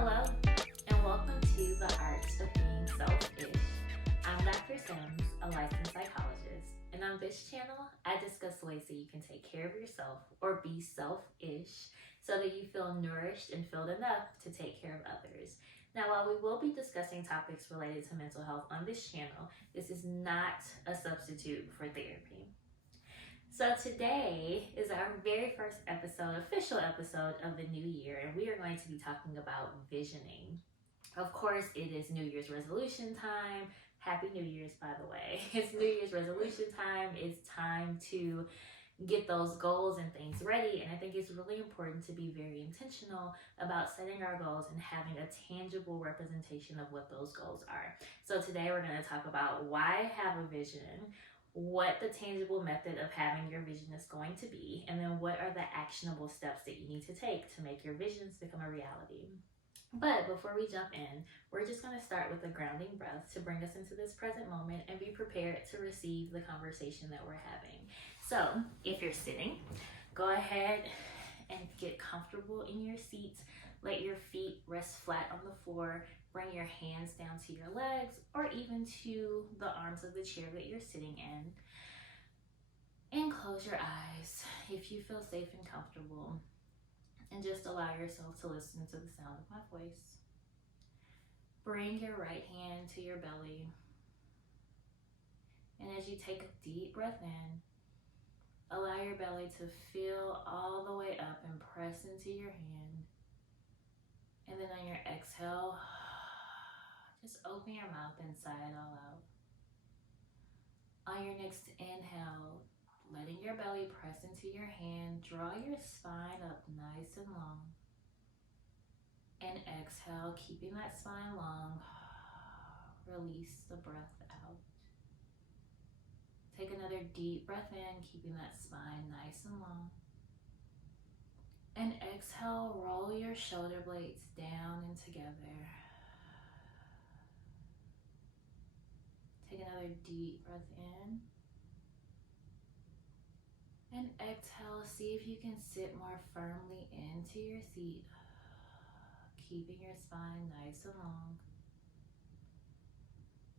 Hello, and welcome to The Art of Being Self-ish. I'm Dr. Sims, a licensed psychologist, and on this channel, I discuss ways that you can take care of yourself or be self-ish so that you feel nourished and filled enough to take care of others. Now, while we will be discussing topics related to mental health on this channel, this is not a substitute for therapy. So today is our very first official episode of the new year, and we are going to be talking about visioning. Of course, it is New Year's resolution time. Happy New Year's, by the way. It's New Year's resolution time. It's time to get those goals and things ready, and I think it's really important to be very intentional about setting our goals and having a tangible representation of what those goals are. So today we're going to talk about why have a vision, what the tangible method of having your vision is going to be, and then what are the actionable steps that you need to take to make your visions become a reality. But before we jump in, we're just going to start with a grounding breath to bring us into this present moment and be prepared to receive the conversation that we're having. So if you're sitting, go ahead and get comfortable in your seat. Let your feet rest flat on the floor. Bring your hands down to your legs or even to the arms of the chair that you're sitting in. And close your eyes if you feel safe and comfortable. And just allow yourself to listen to the sound of my voice. Bring your right hand to your belly. And as you take a deep breath in, allow your belly to fill all the way up and press into your hand. And then on your exhale, just open your mouth and sigh it all out. On your next inhale, letting your belly press into your hand, draw your spine up nice and long. And exhale, keeping that spine long, release the breath out. Take another deep breath in, keeping that spine nice and long. And exhale, roll your shoulder blades down and together. Take another deep breath in. And exhale, see if you can sit more firmly into your seat, keeping your spine nice and long.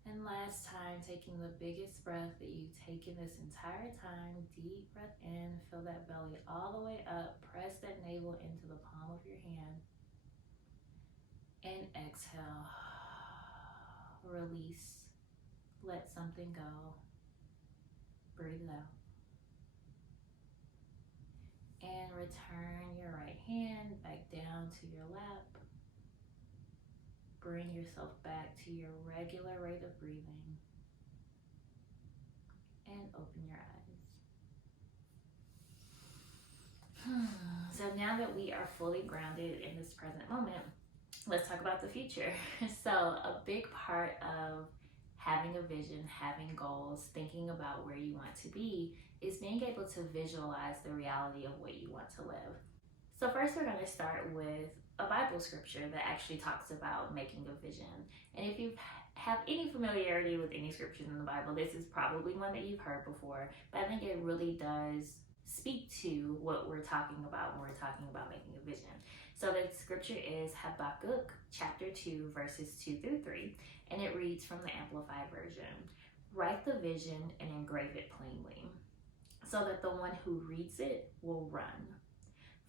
And last time, taking the biggest breath that you've taken this entire time. Deep breath in, fill that belly all the way up, press that navel into the palm of your hand. And exhale, release, let something go, breathe it out. And return your right hand back down to your lap. Bring yourself back to your regular rate of breathing. And open your eyes. So now that we are fully grounded in this present moment, let's talk about the future. So a big part of having a vision, having goals, thinking about where you want to be is being able to visualize the reality of what you want to live. So first we're going to start with a Bible scripture that actually talks about making a vision. And if you have any familiarity with any scriptures in the Bible, this is probably one that you've heard before, but I think it really does speak to what we're talking about when we're talking about making a vision. So the scripture is Habakkuk chapter 2 verses 2 through 3, and it reads from the Amplified Version. Write the vision and engrave it plainly, so that the one who reads it will run.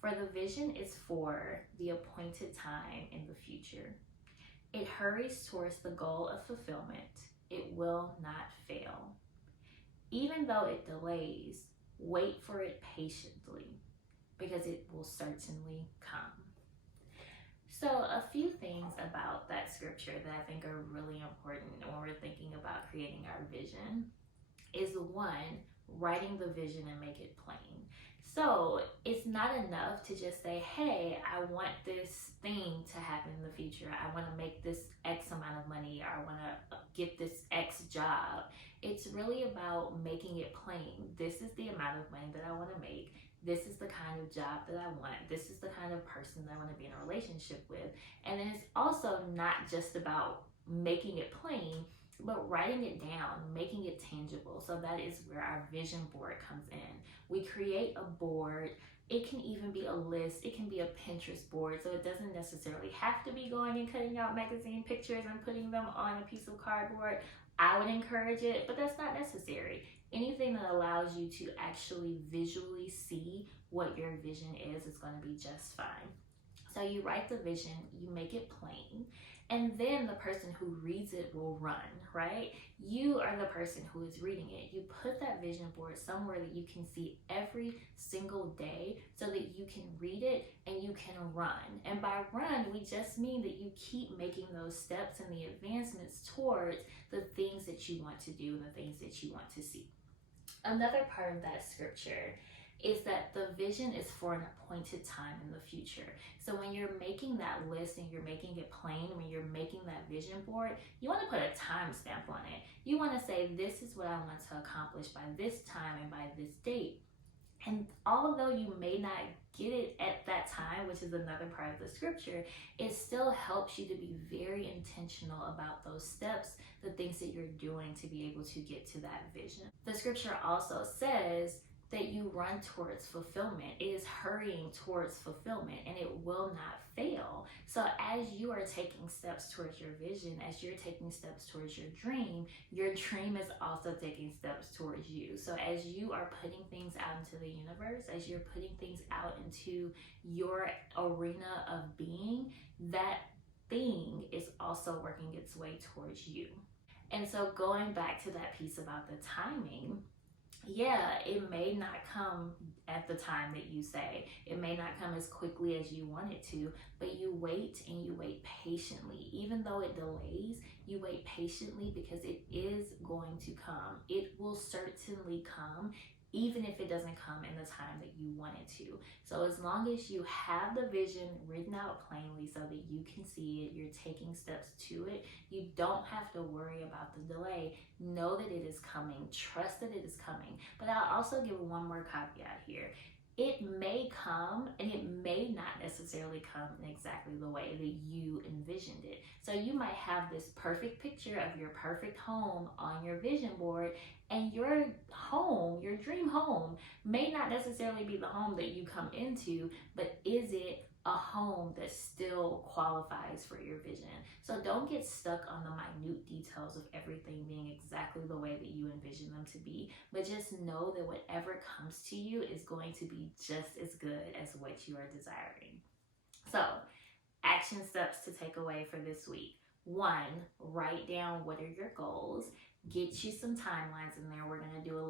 For the vision is for the appointed time in the future. It hurries towards the goal of fulfillment. It will not fail. Even though it delays, wait for it patiently, because it will certainly come. So a few things about that scripture that I think are really important when we're thinking about creating our vision is one, writing the vision and make it plain. So it's not enough to just say, hey, I want this thing to happen in the future. I want to make this X amount of money, or I want to get this X job. It's really about making it plain. This is the amount of money that I want to make. This is the kind of job that I want. This is the kind of person that I want to be in a relationship with. And then it's also not just about making it plain, but writing it down, making it tangible. So that is where our vision board comes in. We create a board. It can even be a list. It can be a Pinterest board. So it doesn't necessarily have to be going and cutting out magazine pictures and putting them on a piece of cardboard. I would encourage it, but that's not necessary. Anything that allows you to actually visually see what your vision is going to be just fine. So you write the vision, you make it plain, and then the person who reads it will run, right? You are the person who is reading it. You put that vision board somewhere that you can see every single day so that you can read it and you can run. And by run, we just mean that you keep making those steps and the advancements towards the things that you want to do and the things that you want to see. Another part of that scripture is that the vision is for an appointed time in the future. So when you're making that list and you're making it plain, when you're making that vision board, you want to put a time stamp on it. You want to say, this is what I want to accomplish by this time and by this date. And although you may not get it at that time, which is another part of the scripture, it still helps you to be very intentional about those steps, the things that you're doing to be able to get to that vision. The scripture also says that you run towards fulfillment. It is hurrying towards fulfillment, and it will not fail. So as you are taking steps towards your vision, as you're taking steps towards your dream is also taking steps towards you. So as you are putting things out into the universe, as you're putting things out into your arena of being, that thing is also working its way towards you. And so going back to that piece about the timing, yeah, it may not come at the time that you say. It may not come as quickly as you want it to, but you wait and you wait patiently. Even though it delays, you wait patiently because it is going to come. It will certainly come, even if it doesn't come in the time that you want it to. So as long as you have the vision written out plainly so that you can see it, you're taking steps to it, you don't have to worry about the delay. Know that it is coming. Trust that it is coming. But I'll also give one more caveat here. It may come and it may not necessarily come in exactly the way that you envisioned it. So you might have this perfect picture of your perfect home on your vision board, and your home, your dream home, may not necessarily be the home that you come into, but is it a home that still qualifies for your vision? So don't get stuck on the minute details of everything being exactly the way that you envision them to be, but just know that whatever comes to you is going to be just as good as what you are desiring. So, action steps to take away for this week. 1, write down what are your goals. Get you some timelines in there. We're going to do a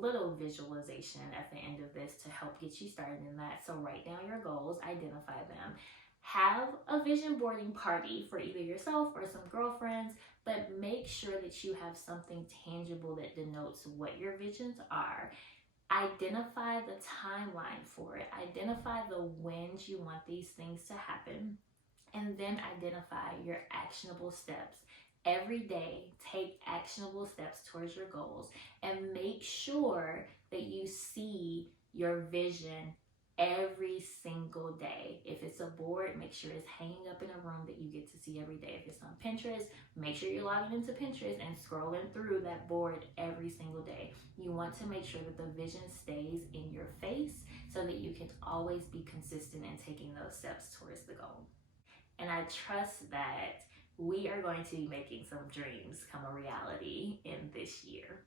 little visualization at the end of this to help get you started in that. So write down your goals, identify them. Have a vision boarding party for either yourself or some girlfriends, but make sure that you have something tangible that denotes what your visions are. Identify the timeline for it. Identify the whens you want these things to happen. And then identify your actionable steps. Every day, take actionable steps towards your goals and make sure that you see your vision every single day. If it's a board, make sure it's hanging up in a room that you get to see every day. If it's on Pinterest, make sure you're logging into Pinterest and scrolling through that board every single day. You want to make sure that the vision stays in your face so that you can always be consistent in taking those steps towards the goal. And I trust that we are going to be making some dreams come a reality in this year.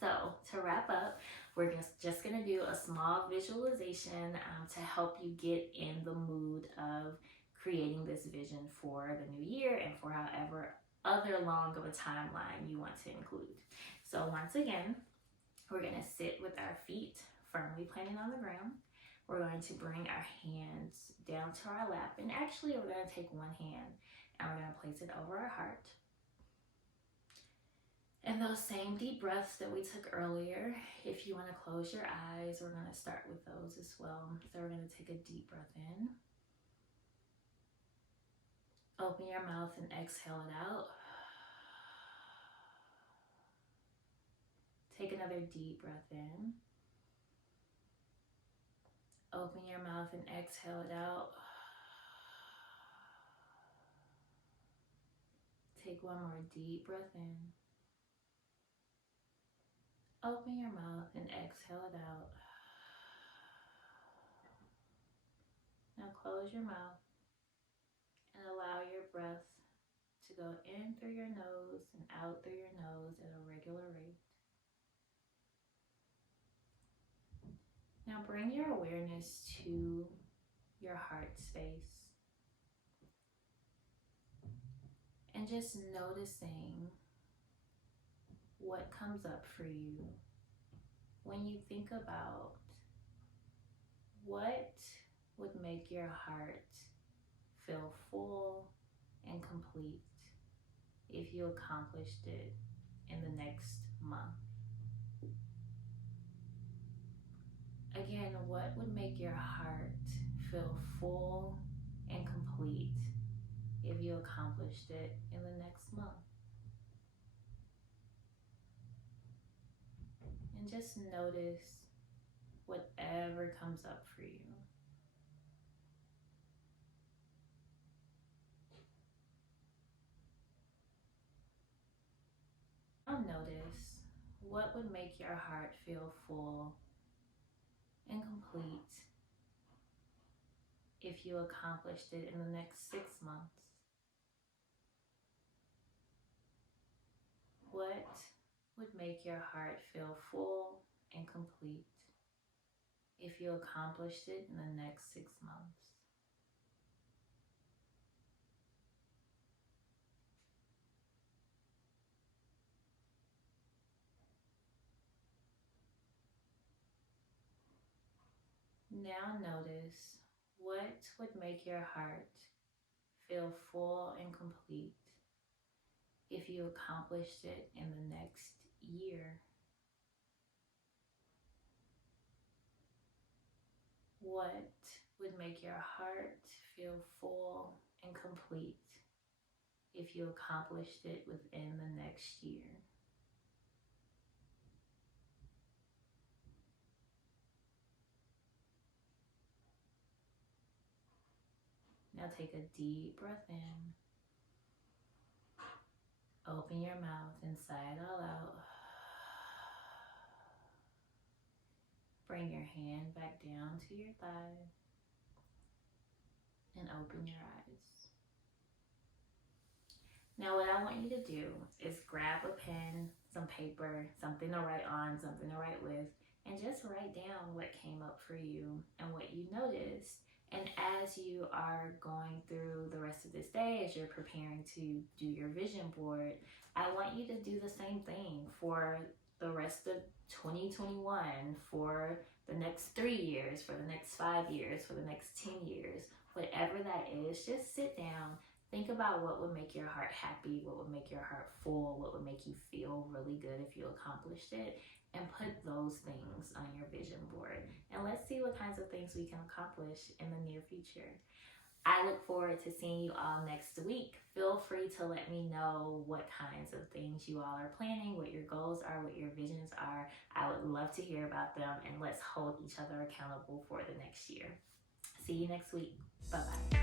So to wrap up, we're just going to do a small visualization to help you get in the mood of creating this vision for the new year and for however other long of a timeline you want to include. So once again, we're going to sit with our feet firmly planted on the ground. We're going to bring our hands down to our lap, and actually we're going to take one hand and we're going to place it over our heart. And those same deep breaths that we took earlier, if you want to close your eyes, we're going to start with those as well. So we're going to take a deep breath in. Open your mouth and exhale it out. Take another deep breath in. Open your mouth and exhale it out. Take one more deep breath in. Open your mouth and exhale it out. Now close your mouth and allow your breath to go in through your nose and out through your nose at a regular rate. Now bring your awareness to your heart space and just noticing what comes up for you when you think about what would make your heart feel full and complete if you accomplished it in the next month. Again, what would make your heart feel full and complete if you accomplished it in the next month? And just notice whatever comes up for you. Now notice what would make your heart feel full and complete if you accomplished it in the next 6 months. What would make your heart feel full and complete if you accomplished it in the next 6 months? Now notice what would make your heart feel full and complete if you accomplished it in the next year. What would make your heart feel full and complete if you accomplished it within the next year? Now take a deep breath in. Open your mouth and sigh it all out. Bring your hand back down to your thigh and open your eyes. Now what I want you to do is grab a pen, some paper, something to write on, something to write with, and just write down what came up for you and what you noticed. And as you are going through the rest of this day, as you're preparing to do your vision board, I want you to do the same thing for the rest of 2021, for the next 3 years, for the next 5 years, for the next 10 years, whatever that is. Just sit down, think about what would make your heart happy, what would make your heart full, what would make you feel really good if you accomplished it, and put those things on your vision board. And let's see what kinds of things we can accomplish in the near future. I look forward to seeing you all next week. Feel free to let me know what kinds of things you all are planning, what your goals are, what your visions are. I would love to hear about them, and let's hold each other accountable for the next year. See you next week. Bye-bye.